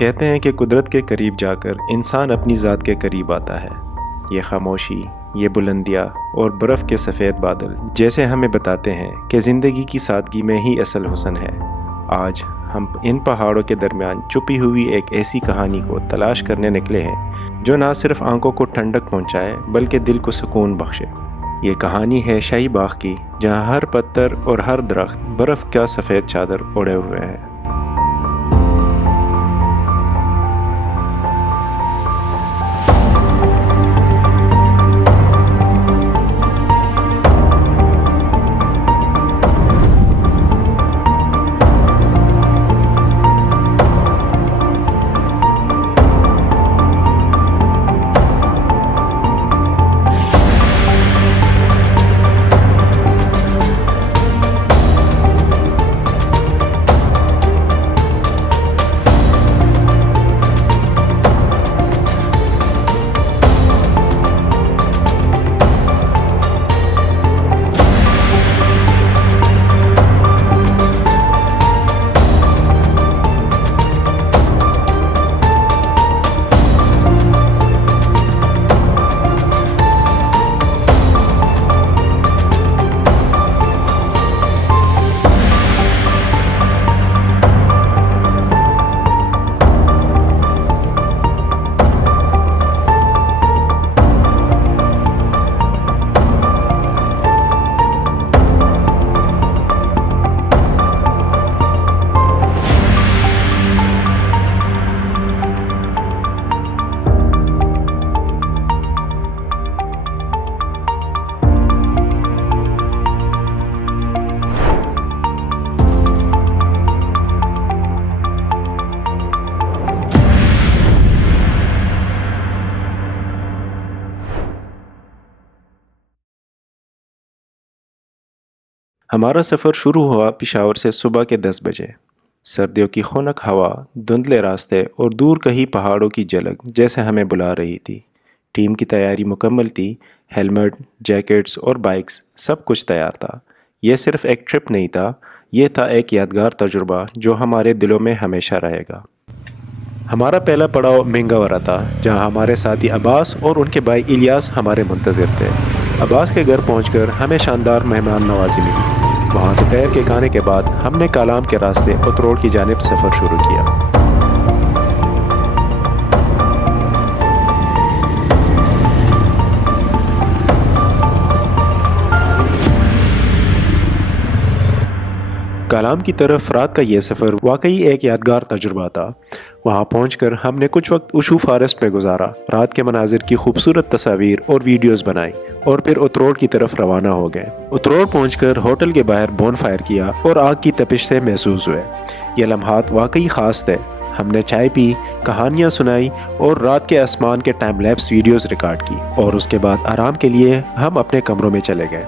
कहते हैं कि कुदरत के करीब जाकर इंसान अपनी ज़ात के करीब आता है। ये खामोशी, ये बुलंदियाँ और बर्फ़ के सफ़ेद बादल जैसे हमें बताते हैं कि ज़िंदगी की सादगी में ही असल हुस्न है। आज हम इन पहाड़ों के दरमियान छुपी हुई एक ऐसी कहानी को तलाश करने निकले हैं जो ना सिर्फ आंखों को ठंडक पहुंचाए बल्कि दिल को सुकून बख्शे। ये कहानी है शाही बाग की, जहां हर पत्थर और हर दरख्त बर्फ़ का सफ़ेद चादर ओढ़े हुए है। हमारा सफ़र शुरू हुआ पेशावर से सुबह के 10 बजे। सर्दियों की खुनक हवा, धुंधले रास्ते और दूर कहीं पहाड़ों की झलक जैसे हमें बुला रही थी। टीम की तैयारी मुकम्मल थी। हेलमेट, जैकेट्स और बाइक्स, सब कुछ तैयार था। यह सिर्फ एक ट्रिप नहीं था, यह था एक यादगार तजुर्बा जो हमारे दिलों में हमेशा रहेगा। हमारा पहला पड़ाव मिंगावरा था, जहां हमारे साथी अब्बास और उनके भाई इलियास हमारे मुंतज़िर थे। अब्बास के घर पहुंचकर हमें शानदार मेहमान नवाजी मिली। वहां दोपहर के खाने के बाद हमने कालाम के रास्ते उतरोड़ की जानिब सफ़र शुरू किया। कालाम की तरफ रात का ये सफ़र वाकई एक यादगार तजुर्बा था। वहाँ पहुँचकर हमने कुछ वक्त उशू फॉरेस्ट में गुजारा, रात के मनाजिर की खूबसूरत तस्वीर और वीडियोस बनाई और फिर उतरोड़ की तरफ रवाना हो गए। उतरोड़ पहुँचकर होटल के बाहर बोनफायर किया और आग की तपिश से महसूस हुए। ये लम्हात वाकई ख़ास थे। हमने चाय पी, कहानियाँ सुनाई और रात के आसमान के टाइम लैप्स वीडियोस रिकॉर्ड की, और उसके बाद आराम के लिए हम अपने कमरों में चले गए।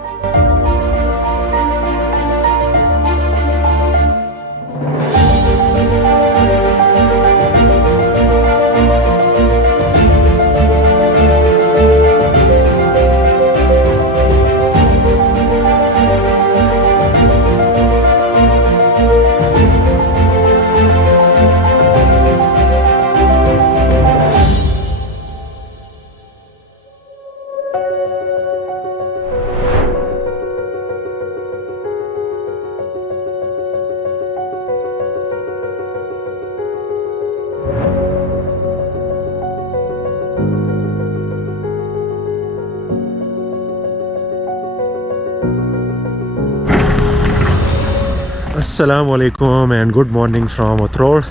अस्सलामुअलैकुम एंड गुड मॉर्निंग फ्रॉम उतरोड़।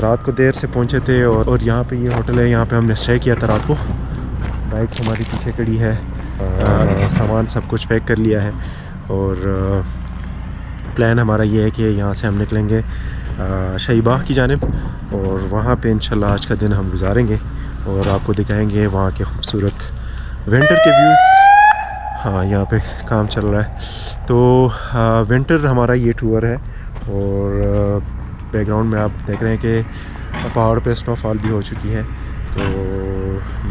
रात को देर से पहुंचे थे और यहाँ पे ये होटल है, यहाँ पे हमने स्टे किया था रात को। बाइक हमारी पीछे खड़ी है, सामान सब कुछ पैक कर लिया है और प्लान हमारा ये है कि यहाँ से हम निकलेंगे शाही बाग की जानिब और वहाँ पे इंशाल्लाह आज का दिन हम गुजारेंगे और आपको दिखाएंगे वहाँ के खूबसूरत विंटर के व्यूज़। हाँ, यहाँ पे काम चल रहा है। तो विंटर हमारा ये टूर है और बैकग्राउंड में आप देख रहे हैं कि पहाड़ पे स्नोफॉल भी हो चुकी है। तो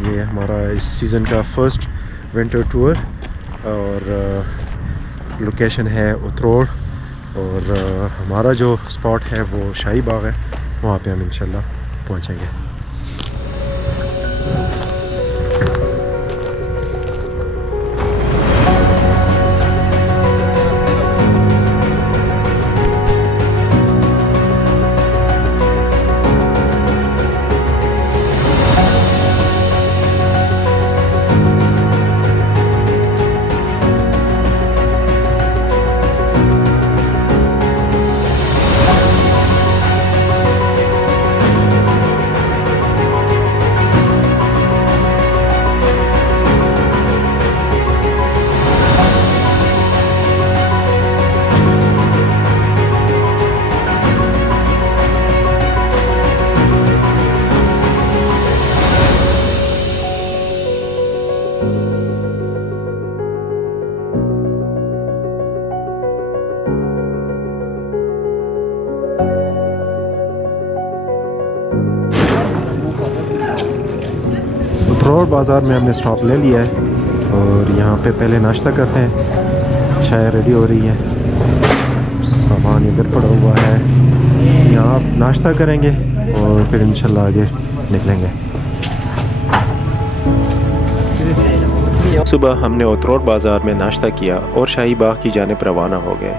ये हमारा इस सीज़न का फर्स्ट विंटर टूर और लोकेशन है उतरोड़ और हमारा जो स्पॉट है वो शाही बाग है वहाँ पे हम इंशाल्लाह पहुँचेंगे। उतरौड़ बाज़ार में हमने स्टॉप ले लिया है और यहाँ पे पहले नाश्ता करते हैं। चाय रेडी हो रही है, सामान इधर पड़ा हुआ है। यहाँ नाश्ता करेंगे और फिर इंशाल्लाह आगे निकलेंगे। सुबह हमने उतरौड़ बाज़ार में नाश्ता किया और शाही बाग की जानिब रवाना हो गए।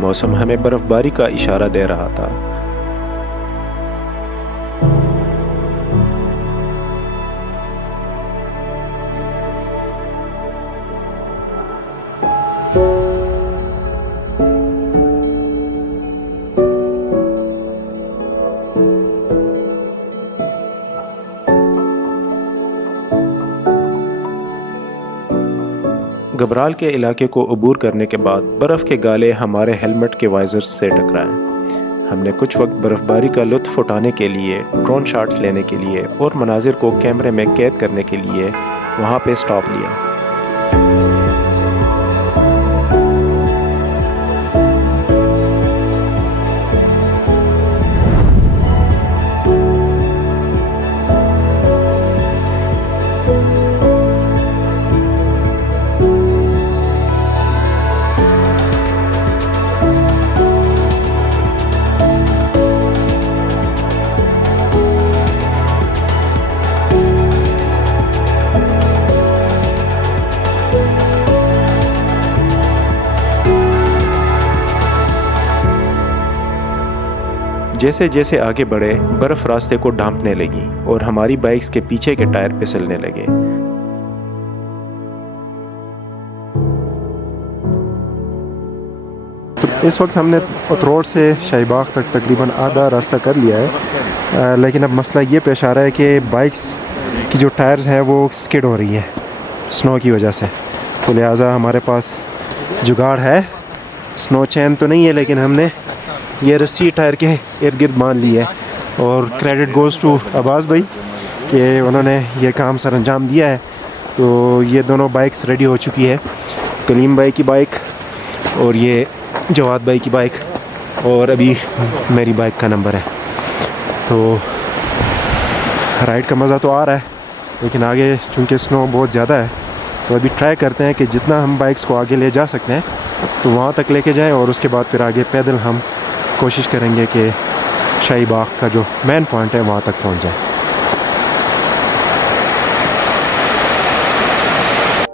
मौसम हमें बर्फ़बारी का इशारा दे रहा था। घबराल के इलाके को अबूर करने के बाद बर्फ़ के गाले हमारे हेलमेट के वाइजर से टकराए। हमने कुछ वक्त बर्फ़बारी का लुत्फ़ उठाने के लिए, ड्रोन शॉट्स लेने के लिए और मनाजिर को कैमरे में कैद करने के लिए वहाँ पे स्टॉप लिया। जैसे जैसे आगे बढ़े बर्फ़ रास्ते को ढांपने लगी और हमारी बाइक्स के पीछे के टायर फिसलने लगे। तो इस वक्त हमने उतरौड़ से शाही बाग तक तकरीबन आधा रास्ता कर लिया है, लेकिन अब मसला ये पेश आ रहा है कि बाइक्स की जो टायर्स हैं वो स्किड हो रही हैं स्नो की वजह से। तो लिहाजा हमारे पास जुगाड़ है, स्नो चैन तो नहीं है लेकिन हमने ये रस्सी टायर के इर्द गिर्द बांध ली है। और क्रेडिट गोज़ टू अब्बास भाई कि उन्होंने ये काम सर अंजाम दिया है। तो ये दोनों बाइक्स रेडी हो चुकी है, कलीम भाई की बाइक और ये जवाद भाई की बाइक, और अभी मेरी बाइक का नंबर है। तो राइड का मज़ा तो आ रहा है, लेकिन आगे चूँकि स्नो बहुत ज़्यादा है तो अभी ट्राई करते हैं कि जितना हम बाइक्स को आगे ले जा सकते हैं तो वहाँ तक लेके जाएं, और उसके बाद फिर आगे पैदल हम कोशिश करेंगे कि शाही बाग का जो मेन पॉइंट है वहाँ तक पहुँच जाए।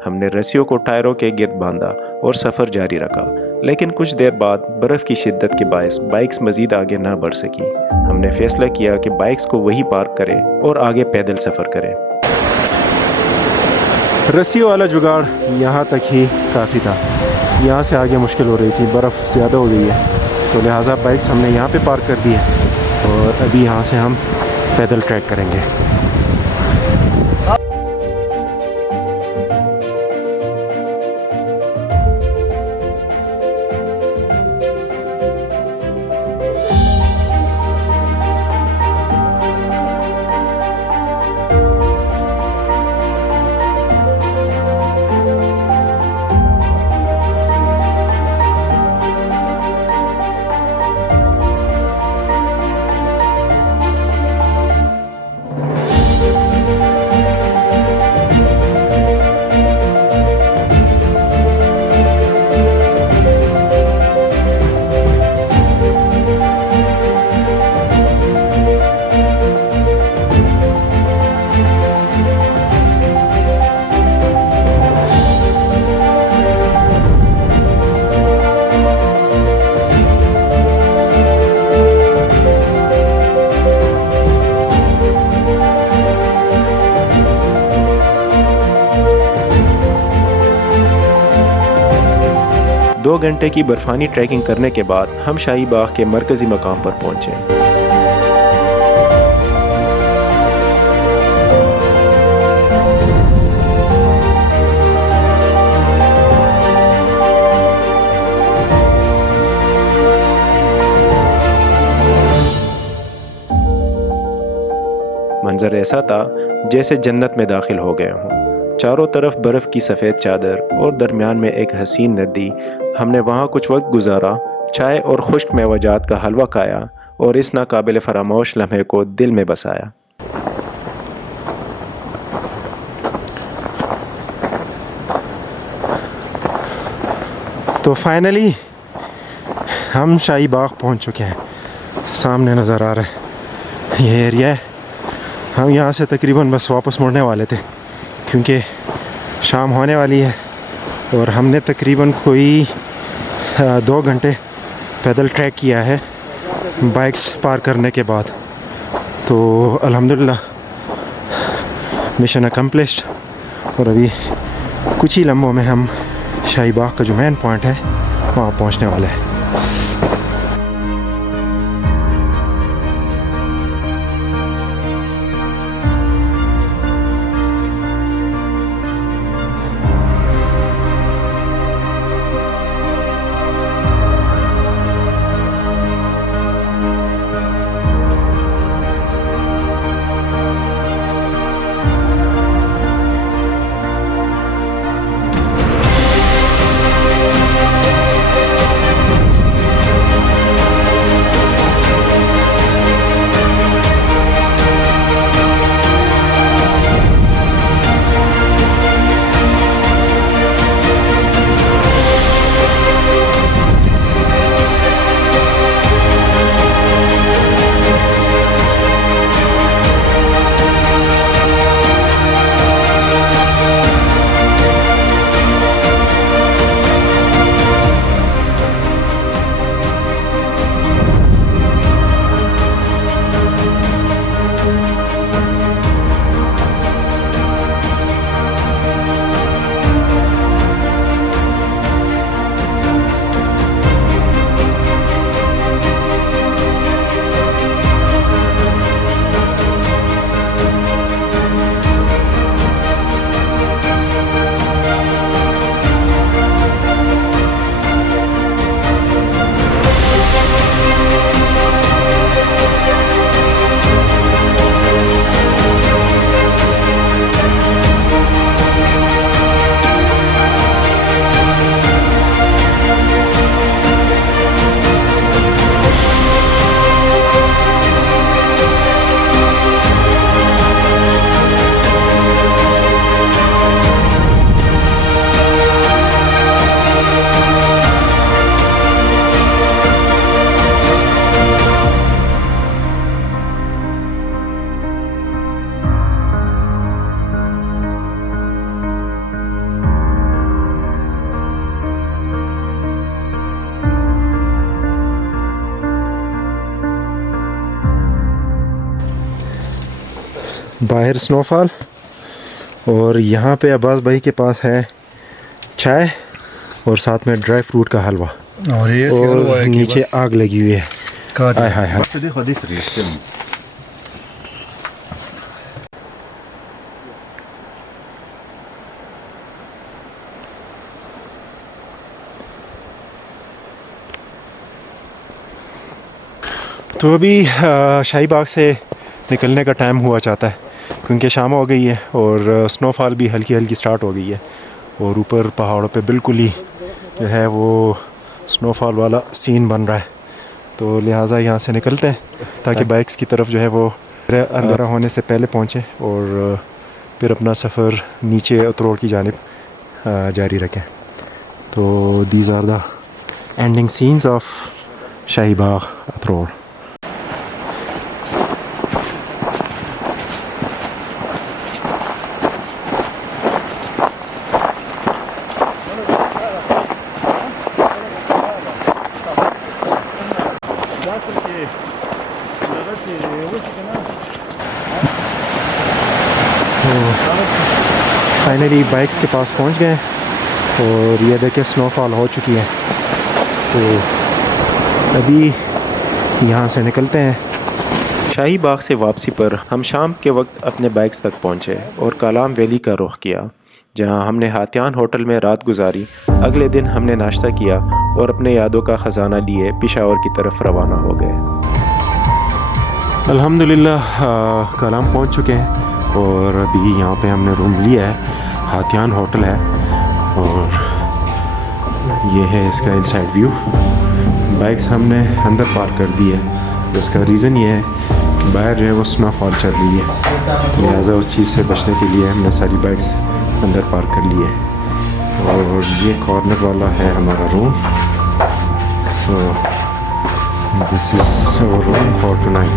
हमने रस्सियों को टायरों के गिर्द बांधा और सफ़र जारी रखा, लेकिन कुछ देर बाद बर्फ़ की शिद्दत के बायस बाइक्स मज़ीद आगे ना बढ़ सकी। हमने फैसला किया कि बाइक्स को वहीं पार्क करें और आगे पैदल सफ़र करें। रस्सियों वाला जुगाड़ यहाँ तक ही काफ़ी था, यहाँ से आगे मुश्किल हो रही थी, बर्फ़ ज़्यादा हो गई है। तो लिहाजा बाइक्स हमने यहाँ पे पार्क कर दी है और अभी यहाँ से हम पैदल ट्रैक करेंगे। 2 घंटे की बर्फ़ानी ट्रैकिंग करने के बाद हम शाही बाग के मरकज़ी मकाम पर पहुँचे। मंजर ऐसा था जैसे जन्नत में दाखिल हो गए हों। चारों तरफ बर्फ़ की सफ़ेद चादर और दरमियान में एक हसीन नदी। हमने वहाँ कुछ वक्त गुजारा, चाय और खुश्क मेवाजात का हलवा खाया और इस नाकाबिल फरामोश लम्हे को दिल में बसाया। तो फाइनली हम शाही बाग पहुँच चुके हैं। सामने नज़र आ रहा है ये एरिया है। हम यहाँ से तकरीबन बस वापस मुड़ने वाले थे क्योंकि शाम होने वाली है और हमने तकरीबन कोई 2 घंटे पैदल ट्रैक किया है बाइक्स पार करने के बाद। तो अल्हम्दुलिल्लाह मिशन अकम्प्लिश्ड और अभी कुछ ही लम्हों में हम शाही बाग का जो मेन पॉइंट है वहाँ पहुँचने वाले हैं। बाहर स्नोफॉल और यहाँ पे अब्बास भाई के पास है चाय और साथ में ड्राई फ्रूट का हलवा और नीचे आग लगी हुई है। हाय हाय हाय। तो अभी शाही बाग से निकलने का टाइम हुआ चाहता है क्योंकि शाम हो गई है और स्नोफॉल भी हल्की हल्की स्टार्ट हो गई है और ऊपर पहाड़ों पे बिल्कुल ही जो है वो स्नोफॉल वाला सीन बन रहा है। तो लिहाजा यहाँ से निकलते हैं ताकि बाइक्स की तरफ जो है वो अंधेरा होने से पहले पहुँचे और फिर अपना सफ़र नीचे उतरोड़ की जानिब जारी रखें। तो these are the ending scenes of Shahi Bagh उतरोड़। फाइनली बाइक्स के पास पहुंच गए और ये देखिए स्नोफॉल हो चुकी है। तो अभी यहाँ से निकलते हैं। शाही बाग से वापसी पर हम शाम के वक्त अपने बाइक्स तक पहुँचे और कालाम वैली का रुख किया, जहाँ हमने हातियान होटल में रात गुजारी। अगले दिन हमने नाश्ता किया और अपने यादों का ख़जाना लिए पेशावर की तरफ रवाना हो गए। अल्हम्दुलिल्लाह कालाम पहुँच चुके हैं और अभी यहाँ पे हमने रूम लिया है। हातियान होटल है और ये है इसका इनसाइड व्यू। बाइक्स हमने अंदर पार्क कर दी है, तो उसका रीज़न ये है कि बाहर जो है वो स्नोफॉल चल रही है, लिहाजा उस चीज़ से बचने के लिए हमने सारी बाइक्स अंदर पार्क कर ली है। और ये कॉर्नर वाला है हमारा room. So this is our room for tonight.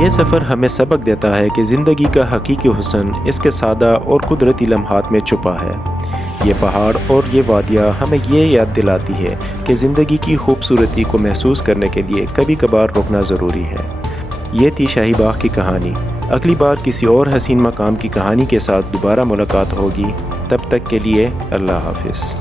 ये सफ़र हमें सबक देता है कि ज़िंदगी का हकीकी हुस्न इसके सादा और कुदरती लम्हात में छुपा है। ये पहाड़ और ये वादियाँ हमें ये याद दिलाती है कि ज़िंदगी की खूबसूरती को महसूस करने के लिए कभी कभार रुकना ज़रूरी है। ये थी शाही बाग की कहानी। अगली बार किसी और हसीन मकाम की कहानी के साथ दोबारा मुलाकात होगी। तब तक के लिए अल्लाह हाफ़िज़।